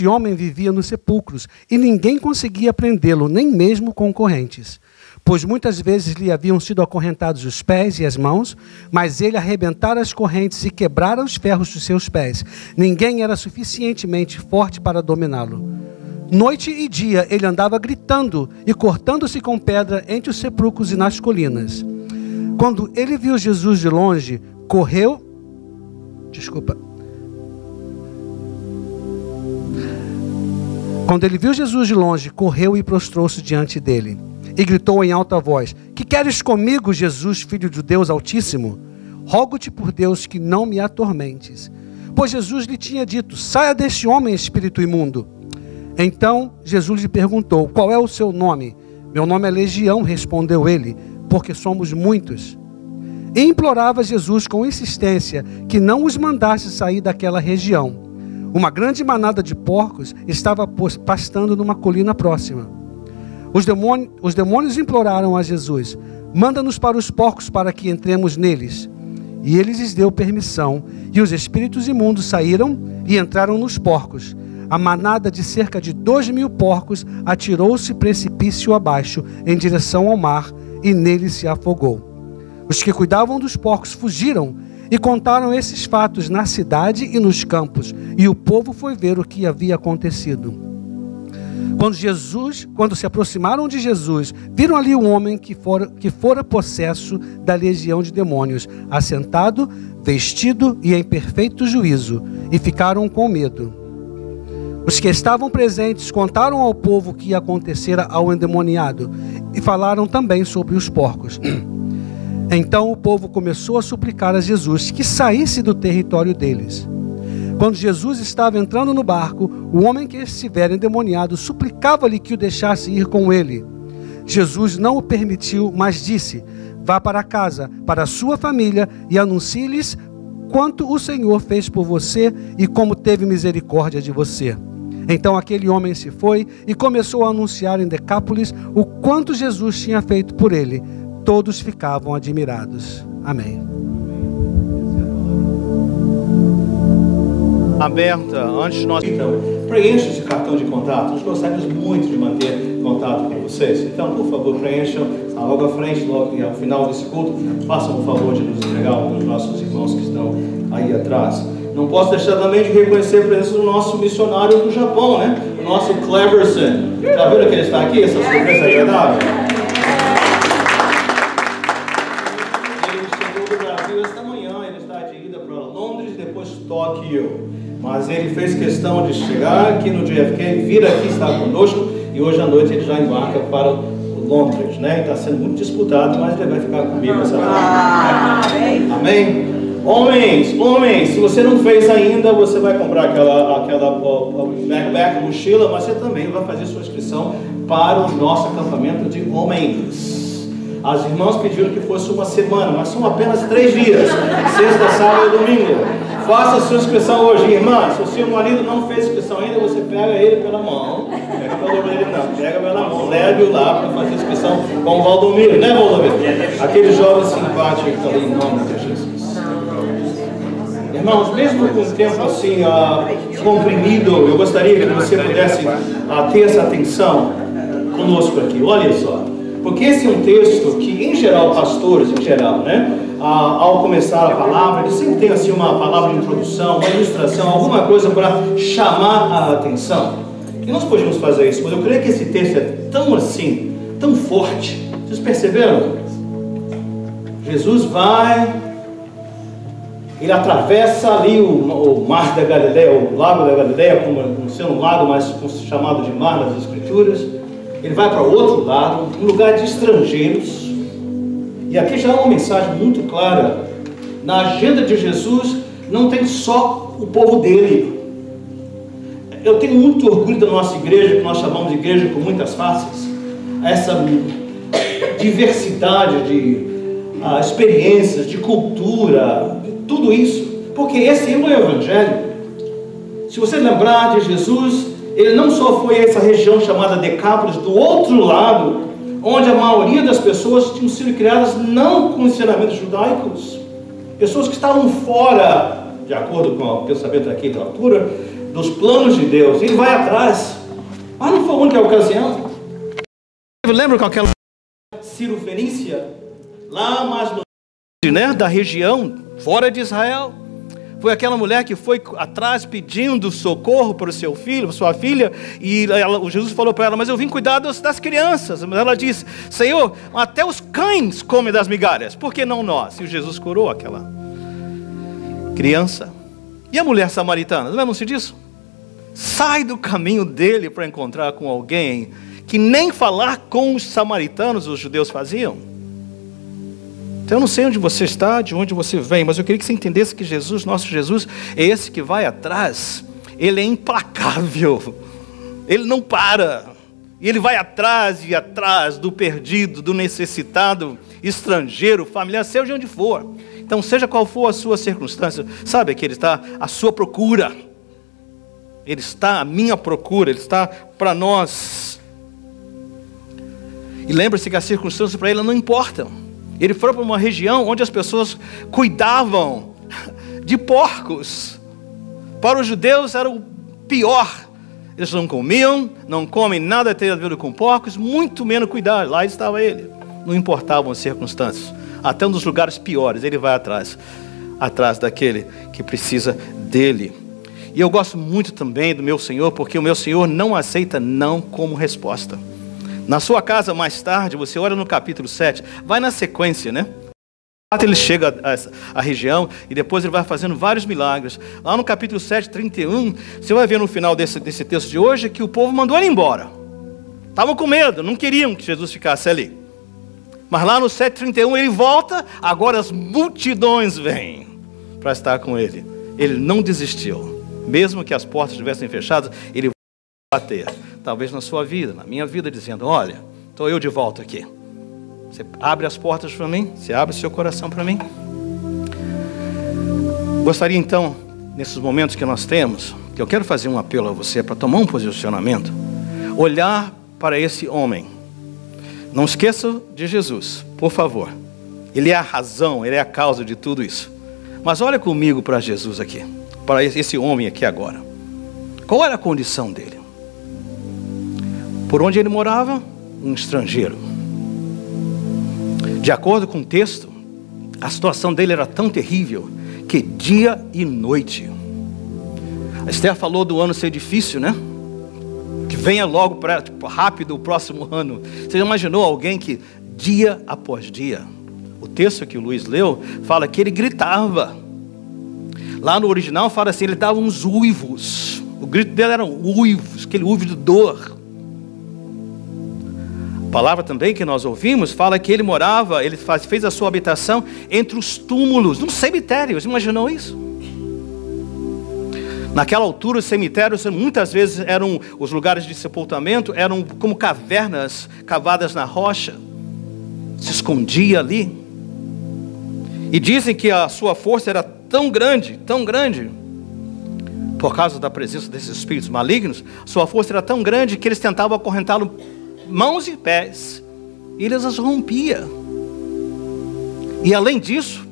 Esse homem vivia nos sepulcros e ninguém conseguia prendê-lo, nem mesmo com correntes. Pois muitas vezes lhe haviam sido acorrentados os pés e as mãos, mas ele arrebentara as correntes e quebrara os ferros dos seus pés. Ninguém era suficientemente forte para dominá-lo. Noite e dia ele andava gritando e cortando-se com pedra entre os sepulcros e nas colinas. Quando ele viu Jesus de longe, correu... Quando ele viu Jesus de longe, correu e prostrou-se diante dele. E gritou em alta voz: Que queres comigo, Jesus, filho de Deus Altíssimo? Rogo-te por Deus que não me atormentes. Pois Jesus lhe tinha dito: Saia deste homem, espírito imundo. Então Jesus lhe perguntou: Qual é o seu nome? Meu nome é Legião, respondeu ele, porque somos muitos. E implorava Jesus com insistência que não os mandasse sair daquela região. Uma grande manada de porcos estava pastando numa colina próxima. Os demônios imploraram a Jesus: Manda-nos para os porcos para que entremos neles. E ele lhes deu permissão, e os espíritos imundos saíram e entraram nos porcos. A manada de cerca de 2.000 porcos atirou-se precipício abaixo, em direção ao mar, e nele se afogou. Os que cuidavam dos porcos fugiram e contaram esses fatos na cidade e nos campos, e o povo foi ver o que havia acontecido. Quando se aproximaram de Jesus, viram ali um homem que fora possesso da legião de demônios, assentado, vestido e em perfeito juízo, e ficaram com medo. Os que estavam presentes contaram ao povo o que acontecera ao endemoniado, e falaram também sobre os porcos. Então o povo começou a suplicar a Jesus que saísse do território deles. Quando Jesus estava entrando no barco, o homem que estivera endemoniado suplicava-lhe que o deixasse ir com ele. Jesus não o permitiu, mas disse: Vá para casa, para a sua família, e anuncie-lhes quanto o Senhor fez por você e como teve misericórdia de você. Então aquele homem se foi e começou a anunciar em Decápolis o quanto Jesus tinha feito por ele. Todos ficavam admirados. Amém. Aberta, antes de nós... Então, preencha esse cartão de contato. Nós gostaríamos muito de manter contato com vocês. Então, por favor, preencham. Está logo à frente, logo ao final desse culto. Façam o favor de nos entregar aos nossos irmãos que estão aí atrás. Não posso deixar também de reconhecer a presença do nosso missionário do Japão, né? O nosso Cleverson. Já viram que ele está aqui? Essa surpresa agradável. Tóquio, mas ele fez questão de chegar aqui no JFK, vir aqui estar conosco, e hoje à noite ele já embarca para Londres, né? Está sendo muito disputado, mas ele vai ficar comigo essa tarde. Amém? Homens, se você não fez ainda, você vai comprar aquela backpack, mochila, mas você também vai fazer sua inscrição para o nosso acampamento de homens. As irmãs pediram que fosse uma semana, mas são apenas 3 dias, sexta, sábado e domingo. Faça a sua inscrição hoje, irmã. Se o seu marido não fez inscrição ainda, você pega ele pela mão. Pega pelo orelha, não. Pega pela mão. Leve-o lá para fazer inscrição com o Valdomiro, né, Valdomiro? Aquele jovem simpático que está ali em nome de Jesus. Irmãos, mesmo com o tempo assim comprimido, eu gostaria que você pudesse ter essa atenção conosco aqui. Olha só. Porque esse é um texto que, em geral, pastores, em geral, né? Ao começar a palavra, eles sempre têm assim uma palavra de introdução, uma ilustração, alguma coisa para chamar a atenção. E nós podemos fazer isso, mas eu creio que esse texto é tão assim, tão forte. Vocês perceberam? Jesus vai, ele atravessa ali o mar da Galileia, o lago da Galileia, como sendo um lago, mas chamado de mar nas Escrituras. Ele vai para o outro lado, um lugar de estrangeiros. E aqui já há uma mensagem muito clara. Na agenda de Jesus não tem só o povo dele. Eu tenho muito orgulho da nossa igreja, que nós chamamos de igreja com muitas faces. Essa diversidade de experiências, de cultura, de tudo isso. Porque esse é o Evangelho. Se você lembrar de Jesus, ele não só foi a essa região chamada Decápolis, do outro lado, onde a maioria das pessoas tinham sido criadas não com ensinamentos judaicos, pessoas que estavam fora, de acordo com o pensamento aqui da altura, dos planos de Deus. Ele vai atrás. Mas não foi a única ocasião. Lembra com aquela Ciro-fenícia? Lá mais no norte, da região, fora de Israel. Foi aquela mulher que foi atrás pedindo socorro para o seu filho, sua filha, e Jesus falou para ela, mas eu vim cuidar das crianças. Mas ela disse, Senhor, até os cães comem das migalhas, por que não nós? E Jesus curou aquela criança. E a mulher samaritana, lembram-se disso? Sai do caminho dele para encontrar com alguém que nem falar com os samaritanos os judeus faziam. Então eu não sei onde você está, de onde você vem, mas eu queria que você entendesse que Jesus, nosso Jesus, é esse que vai atrás. Ele é implacável, ele não para, e ele vai atrás e atrás do perdido, do necessitado, estrangeiro, familiar, seja de onde for. Então seja qual for a sua circunstância, sabe que ele está à sua procura, ele está à minha procura, ele está para nós. E lembre-se que as circunstâncias para ele não importam. Ele foi para uma região onde as pessoas cuidavam de porcos. Para os judeus era o pior. Eles não comiam, não comem nada a ter a ver com porcos, muito menos cuidar. Lá estava ele. Não importavam as circunstâncias. Até um dos lugares piores, ele vai atrás daquele que precisa dele. E eu gosto muito também do meu Senhor, porque o meu Senhor não aceita não como resposta. Na sua casa, mais tarde, você olha no capítulo 7, vai na sequência, Ele chega à região e depois ele vai fazendo vários milagres. Lá no capítulo 7, 31, você vai ver no final desse texto de hoje que o povo mandou ele embora. Estavam com medo, não queriam que Jesus ficasse ali. Mas lá no 7, 31 ele volta, agora as multidões vêm para estar com ele. Ele não desistiu. Mesmo que as portas estivessem fechadas, ele vai bater. Talvez na sua vida, na minha vida, dizendo, olha, estou eu de volta aqui. Você abre as portas para mim? Você abre seu coração para mim? Gostaria então, nesses momentos que nós temos, que eu quero fazer um apelo a você para tomar um posicionamento, olhar para esse homem. Não esqueça de Jesus, por favor. Ele é a razão, ele é a causa de tudo isso. Mas olha comigo para Jesus aqui, para esse homem aqui agora. Qual era a condição dele? Por onde ele morava? Um estrangeiro. De acordo com o texto, a situação dele era tão terrível que dia e noite. A Esther falou do ano ser difícil, Que venha logo rápido o próximo ano. Você já imaginou alguém que dia após dia? O texto que o Luiz leu fala que ele gritava. Lá no original fala assim, ele dava uns uivos. O grito dele era uivos, aquele uivo de dor. A palavra também que nós ouvimos fala que ele morava, ele fez a sua habitação entre os túmulos, num cemitério. Você imaginou isso? Naquela altura, os cemitérios muitas vezes eram, os lugares de sepultamento eram como cavernas cavadas na rocha. Se escondia ali. E dizem que a sua força era tão grande, por causa da presença desses espíritos malignos, sua força era tão grande que eles tentavam acorrentá-lo mãos e pés, e eles as rompia. E além disso,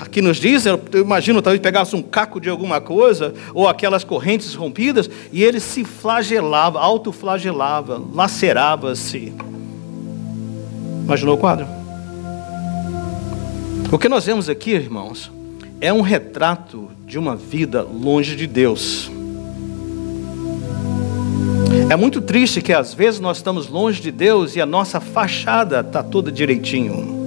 aqui nos diz, eu imagino talvez pegasse um caco de alguma coisa, ou aquelas correntes rompidas, e ele se flagelava, autoflagelava, lacerava-se. Imaginou o quadro? O que nós vemos aqui, irmãos, é um retrato de uma vida longe de Deus. É muito triste que às vezes nós estamos longe de Deus e a nossa fachada está toda direitinho.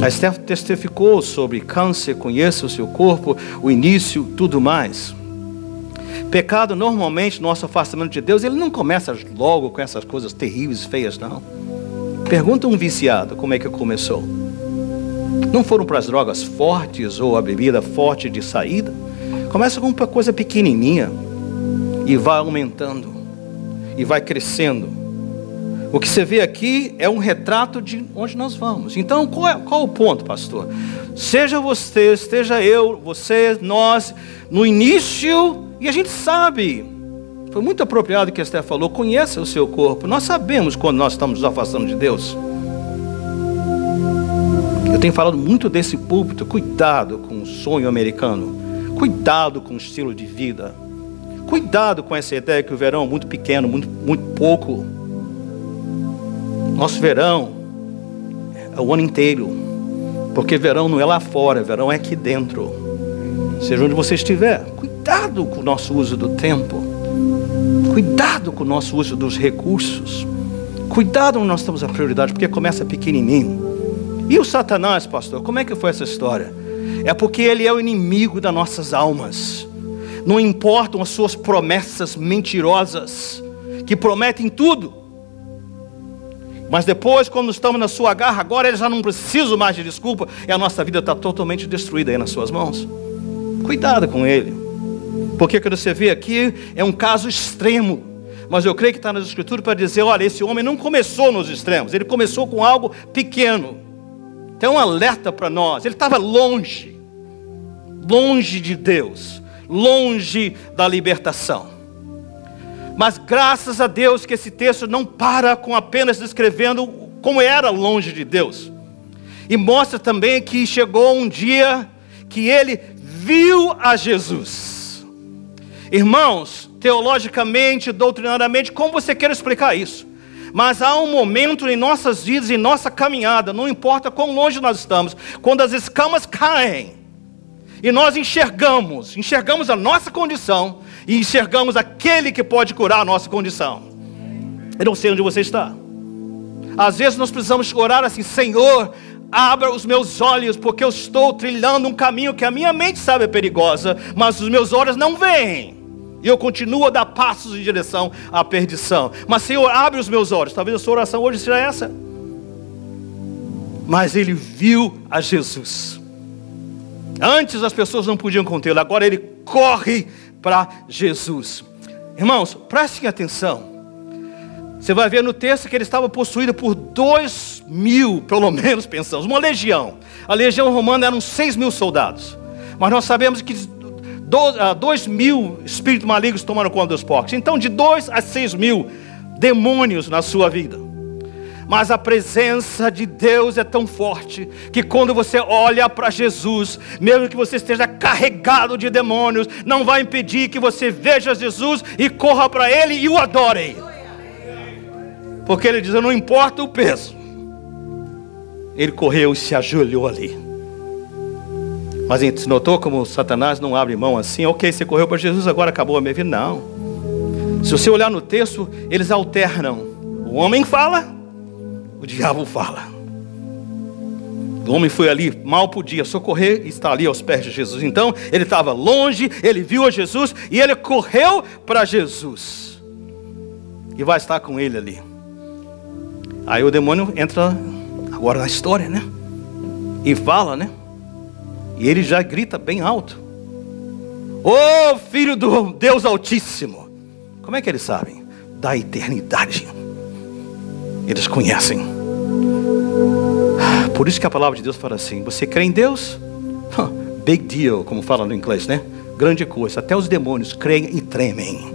A Esther testificou sobre câncer, conheça o seu corpo, o início, tudo mais. Pecado, normalmente, nosso afastamento de Deus, ele não começa logo com essas coisas terríveis, feias, não. Pergunta um viciado como é que começou. Não foram para as drogas fortes ou a bebida forte de saída. Começa com uma coisa pequenininha e vai aumentando e vai crescendo. O que você vê aqui é um retrato de onde nós vamos. Então, qual o ponto, pastor? Seja você, esteja eu, você, nós, no início, e a gente sabe, foi muito apropriado o que a Esther falou, conheça o seu corpo. Nós sabemos quando nós estamos nos afastando de Deus. Eu tenho falado muito desse púlpito, cuidado com o sonho americano. Cuidado com o estilo de vida. Cuidado com essa ideia que o verão é muito pequeno, muito pouco. Nosso verão é o ano inteiro. Porque verão não é lá fora, verão é aqui dentro. Seja onde você estiver, cuidado com o nosso uso do tempo. Cuidado com o nosso uso dos recursos. Cuidado onde nós temos a prioridade, porque começa pequenininho. E o Satanás, pastor, como é que foi essa história? É porque ele é o inimigo das nossas almas. Não importam as suas promessas mentirosas, que prometem tudo. Mas depois, quando estamos na sua garra, agora ele já não precisa mais de desculpa, e a nossa vida está totalmente destruída aí nas suas mãos. Cuidado com ele. Porque quando você vê aqui, é um caso extremo. Mas eu creio que está nas Escrituras para dizer, olha, esse homem não começou nos extremos, ele começou com algo pequeno. Tem um alerta para nós, ele estava longe de Deus, longe da libertação. Mas graças a Deus que esse texto não para com apenas descrevendo como era longe de Deus. E mostra também que chegou um dia que ele viu a Jesus. Irmãos, teologicamente, doutrinariamente, como você quer explicar isso? Mas há um momento em nossas vidas, em nossa caminhada, não importa quão longe nós estamos, quando as escamas caem, e nós enxergamos a nossa condição, e enxergamos aquele que pode curar a nossa condição. Eu não sei onde você está. Às vezes nós precisamos orar assim, Senhor, abra os meus olhos, porque eu estou trilhando um caminho que a minha mente sabe é perigosa, mas os meus olhos não veem. E eu continuo a dar passos em direção à perdição. Mas Senhor, abre os meus olhos. Talvez a sua oração hoje seja essa. Mas ele viu a Jesus. Antes as pessoas não podiam contê-lo, agora ele corre para Jesus. Irmãos, prestem atenção. Você vai ver no texto que ele estava possuído por 2.000, pelo menos pensamos, uma legião. A legião romana eram 6.000 soldados. Mas nós sabemos que 2.000 espíritos malignos tomaram conta dos porcos. Então de 2 a 6.000 demônios na sua vida. Mas a presença de Deus é tão forte, que quando você olha para Jesus, mesmo que você esteja carregado de demônios, não vai impedir que você veja Jesus e corra para Ele e o adore. Porque Ele diz, não importa o peso. Ele correu e se ajoelhou ali. Mas a gente notou como Satanás não abre mão assim. Ok, você correu para Jesus, agora acabou a minha vida. Não. Se você olhar no texto, eles alternam. O homem fala, o diabo fala. O homem foi ali, mal podia socorrer, e está ali aos pés de Jesus. Então, ele estava longe, ele viu a Jesus, e ele correu para Jesus. E vai estar com ele ali. Aí o demônio entra agora na história, né? E fala, né? E ele já grita bem alto. Ô Filho do Deus Altíssimo. Como é que eles sabem? Da eternidade. Eles conhecem. Por isso que a palavra de Deus fala assim, você crê em Deus? Big deal, como fala no inglês, né? Grande coisa. Até os demônios creem e tremem.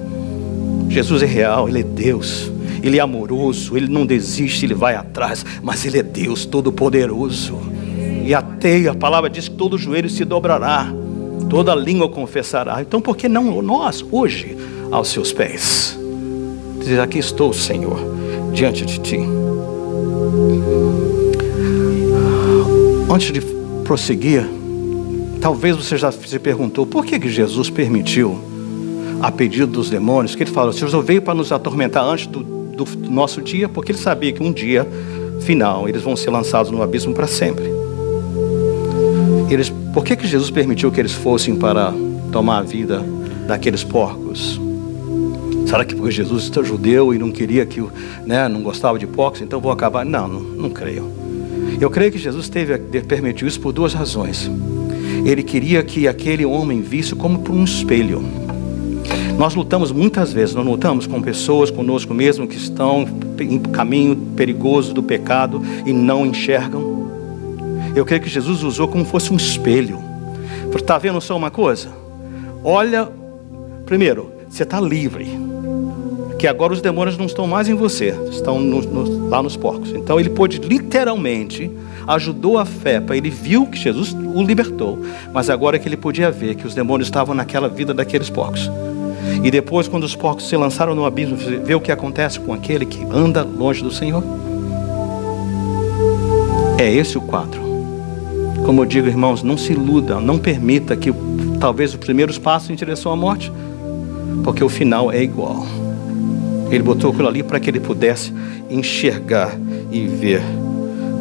Jesus é real, Ele é Deus. Ele é amoroso, Ele não desiste, Ele vai atrás. Mas Ele é Deus Todo-Poderoso. E até a palavra diz que todo joelho se dobrará, toda língua confessará. Então por que não nós hoje aos seus pés? Dizer, aqui estou, Senhor, diante de Ti. Antes de prosseguir, talvez você já se perguntou, por que Jesus permitiu, a pedido dos demônios, que Ele falou, Jesus veio para nos atormentar antes do nosso dia, porque Ele sabia que um dia final eles vão ser lançados no abismo para sempre. Por que Jesus permitiu que eles fossem para tomar a vida daqueles porcos? Será que porque Jesus é judeu e não queria que, não gostava de porcos, então vou acabar? Não creio. Eu creio que Jesus permitiu isso por duas razões. Ele queria que aquele homem visse como por um espelho. Nós lutamos muitas vezes, nós lutamos com pessoas conosco mesmo que estão em caminho perigoso do pecado e não enxergam. Eu creio que Jesus usou como fosse um espelho. Está vendo só uma coisa? Olha, primeiro, você está livre. que agora os demônios não estão mais em você, estão lá nos porcos. Então ele pôde literalmente, ajudou a fé, ele viu que Jesus o libertou, mas agora que ele podia ver que os demônios estavam naquela vida daqueles porcos. E depois, quando os porcos se lançaram no abismo, vê o que acontece com aquele que anda longe do Senhor. É esse o quadro. Como eu digo, irmãos, não se iluda, não permita que talvez os primeiros passos em direção à morte, porque o final é igual. Ele botou aquilo ali para que ele pudesse enxergar e ver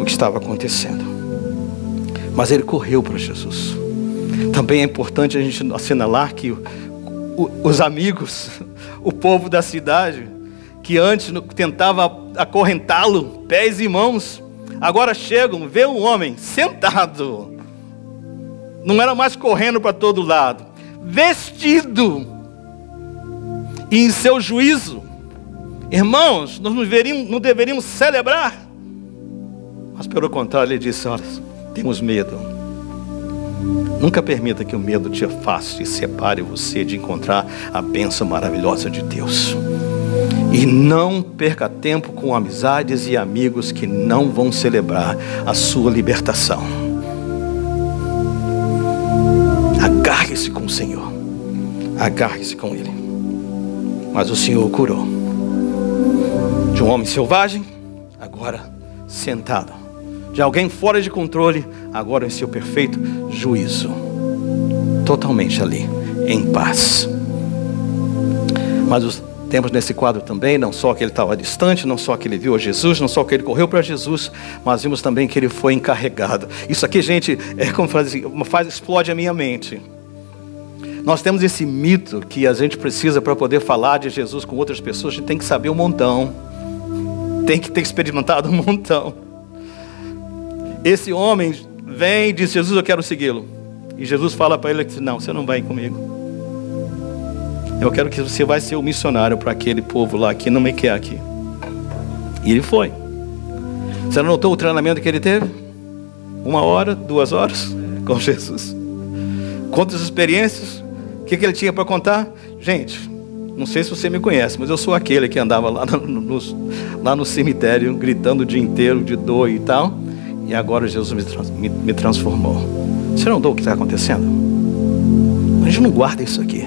o que estava acontecendo. Mas ele correu para Jesus. Também é importante a gente assinalar que os amigos, o povo da cidade, que antes tentava acorrentá-lo, pés e mãos, agora chegam, vê um homem sentado, não era mais correndo para todo lado, vestido, e em seu juízo. Irmãos, nós não deveríamos celebrar, mas pelo contrário, ele disse: olha, temos medo. Nunca permita que o medo te afaste e separe você de encontrar a bênção maravilhosa de Deus. E não perca tempo com amizades e amigos que não vão celebrar a sua libertação. Agarre-se com o Senhor. Agarre-se com Ele. Mas o Senhor o curou. De um homem selvagem, agora sentado. De alguém fora de controle, agora em seu perfeito juízo. Totalmente ali, em paz. Mas temos nesse quadro também, não só que ele estava distante, não só que ele viu a Jesus, não só que ele correu para Jesus, mas vimos também que ele foi encarregado. Isso aqui, gente, é como explode a minha mente. Nós temos esse mito que a gente precisa, para poder falar de Jesus com outras pessoas, a gente tem que saber um montão. Tem que ter experimentado um montão. Esse homem vem e diz: Jesus, eu quero segui-lo. E Jesus fala para ele: não, você não vai comigo. Eu quero que você vai ser o missionário para aquele povo lá que não me quer aqui. E ele foi. Você notou o treinamento que ele teve? 1 hora, 2 horas com Jesus. Quantas experiências? O que ele tinha para contar? Gente, não sei se você me conhece, mas eu sou aquele que andava lá no cemitério, gritando o dia inteiro de dor e tal. E agora Jesus me transformou. Você não notou o que está acontecendo? A gente não guarda isso aqui.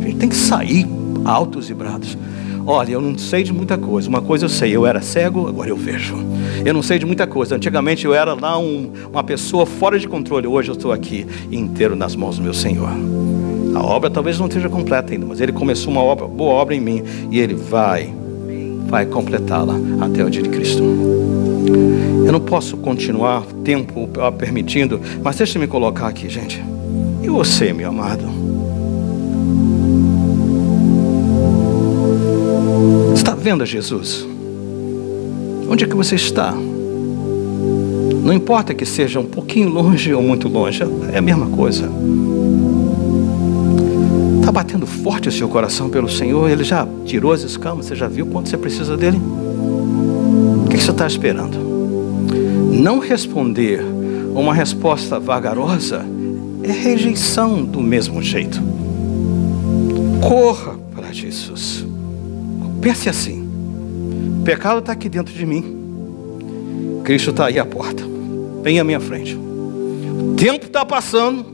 A gente tem que sair altos e brados. Olha, eu não sei de muita coisa. Uma coisa eu sei: eu era cego, agora eu vejo. Eu não sei de muita coisa. Antigamente eu era lá uma pessoa fora de controle. Hoje eu estou aqui inteiro nas mãos do meu Senhor. A obra talvez não esteja completa ainda, mas Ele começou uma boa obra em mim. E Ele vai completá-la até o dia de Cristo. Eu não posso continuar o tempo permitindo, mas deixa-me colocar aqui, gente. E você, meu amado? Está vendo a Jesus? Onde é que você está? Não importa que seja um pouquinho longe ou muito longe, é a mesma coisa. Está batendo forte o seu coração pelo Senhor? Ele já tirou as escamas? Você já viu quanto você precisa dele? O que você está esperando? Não responder uma resposta vagarosa é rejeição do mesmo jeito. Corra para Jesus. Pense assim: o pecado está aqui dentro de mim. Cristo está aí à porta, bem à minha frente. O tempo está passando,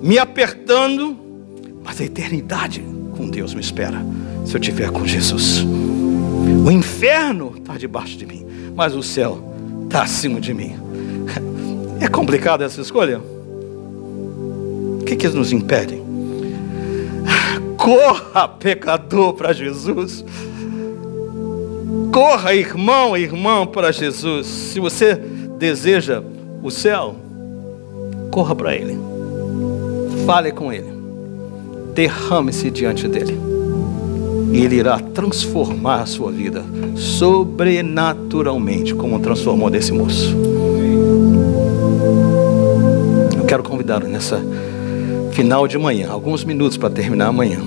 me apertando, mas a eternidade com Deus me espera, se eu estiver com Jesus. O inferno está debaixo de mim, mas o céu está acima de mim. É complicado essa escolha? O que nos impede? Corra, pecador, para Jesus. Corra, irmão e irmã, para Jesus. Se você deseja o céu, corra para Ele. Fale com Ele. Derrame-se diante dEle. E Ele irá transformar a sua vida sobrenaturalmente, como transformou desse moço. Eu quero convidá-lo nessa final de manhã, alguns minutos para terminar amanhã.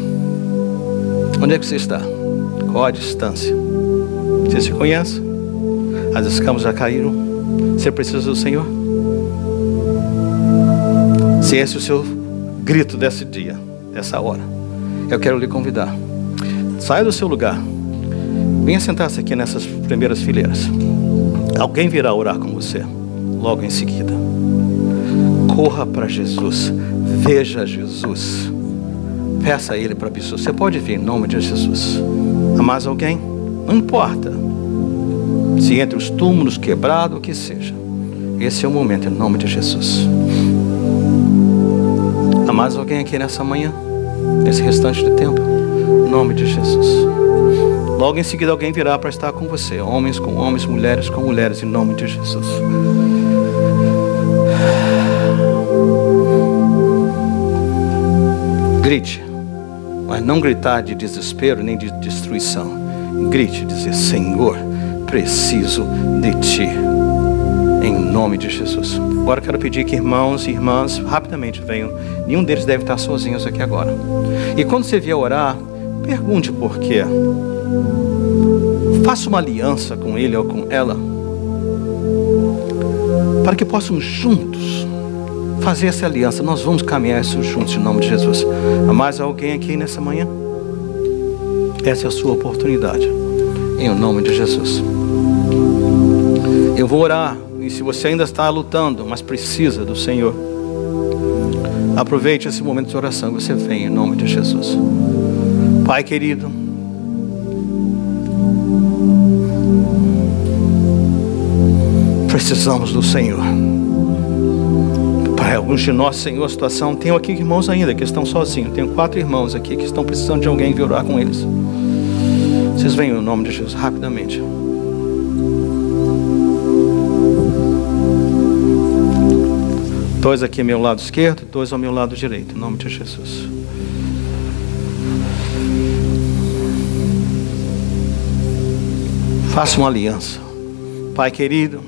Onde é que você está? Qual a distância? Você se conhece? As escamas já caíram? Você precisa do Senhor? Se esse é o seu grito desse dia, dessa hora, eu quero lhe convidar. Saia do seu lugar. Venha sentar-se aqui nessas primeiras fileiras. Alguém virá orar com você logo em seguida. Corra para Jesus. Veja Jesus. Peça a Ele para abençoar. Você pode vir em nome de Jesus. Há mais alguém? Não importa. Se entre os túmulos quebrado, o que seja. Esse é o momento em nome de Jesus. Há mais alguém aqui nessa manhã? Nesse restante de tempo? Em nome de Jesus. Logo em seguida alguém virá para estar com você. Homens com homens, mulheres com mulheres, em nome de Jesus. Grite. Mas não gritar de desespero nem de destruição. Grite, dizer: Senhor, preciso de Ti. Em nome de Jesus. Agora eu quero pedir que irmãos e irmãs rapidamente venham. Nenhum deles deve estar sozinhos aqui agora. E quando você vier orar, pergunte por quê. Faça uma aliança com ele ou com ela, para que possam juntos fazer essa aliança. Nós vamos caminhar isso juntos em nome de Jesus. Há mais alguém aqui nessa manhã? Essa é a sua oportunidade, em nome de Jesus. Eu vou orar. E se você ainda está lutando, mas precisa do Senhor, aproveite esse momento de oração. Você vem em nome de Jesus. Pai querido, precisamos do Senhor. Pai, alguns de nós, Senhor, a situação... Tenho aqui irmãos ainda que estão sozinhos. Tenho 4 irmãos aqui que estão precisando de alguém vir orar com eles. Vocês venham em nome de Jesus, rapidamente. Dois aqui ao meu lado esquerdo, 2 ao meu lado direito, em nome de Jesus. Faça uma aliança. Pai querido,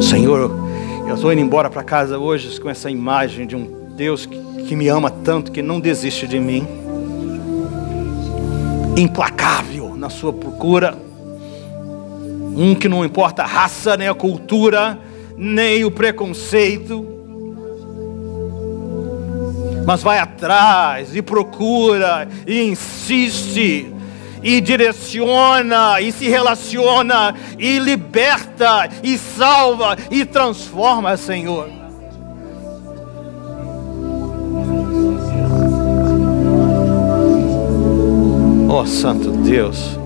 Senhor, eu estou indo embora para casa hoje com essa imagem de um Deus que me ama tanto, que não desiste de mim. Implacável na sua procura, que não importa a raça, nem a cultura, nem o preconceito, mas vai atrás e procura e insiste e direciona e se relaciona e liberta e salva e transforma, Senhor. Oh, Santo Deus,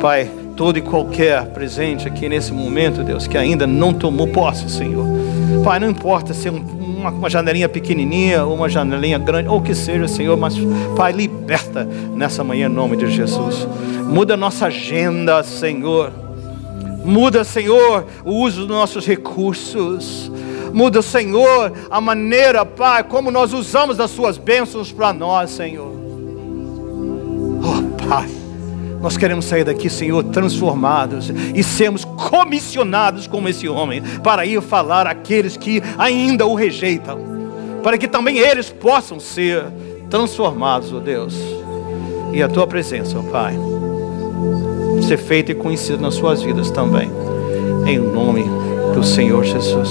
Pai, todo e qualquer presente aqui nesse momento, Deus, que ainda não tomou posse, Senhor. Pai, não importa se é uma janelinha pequenininha ou uma janelinha grande, ou o que seja, Senhor, mas, Pai, liberta nessa manhã em nome de Jesus. Muda a nossa agenda, Senhor. Muda, Senhor, o uso dos nossos recursos. Muda, Senhor, a maneira, Pai, como nós usamos das suas bênçãos para nós, Senhor. Oh, Pai, nós queremos sair daqui, Senhor, transformados e sermos comissionados como esse homem, para ir falar àqueles que ainda o rejeitam, para que também eles possam ser transformados, oh Deus. E a Tua presença, oh Pai, ser feita e conhecida nas suas vidas também, em nome do Senhor Jesus.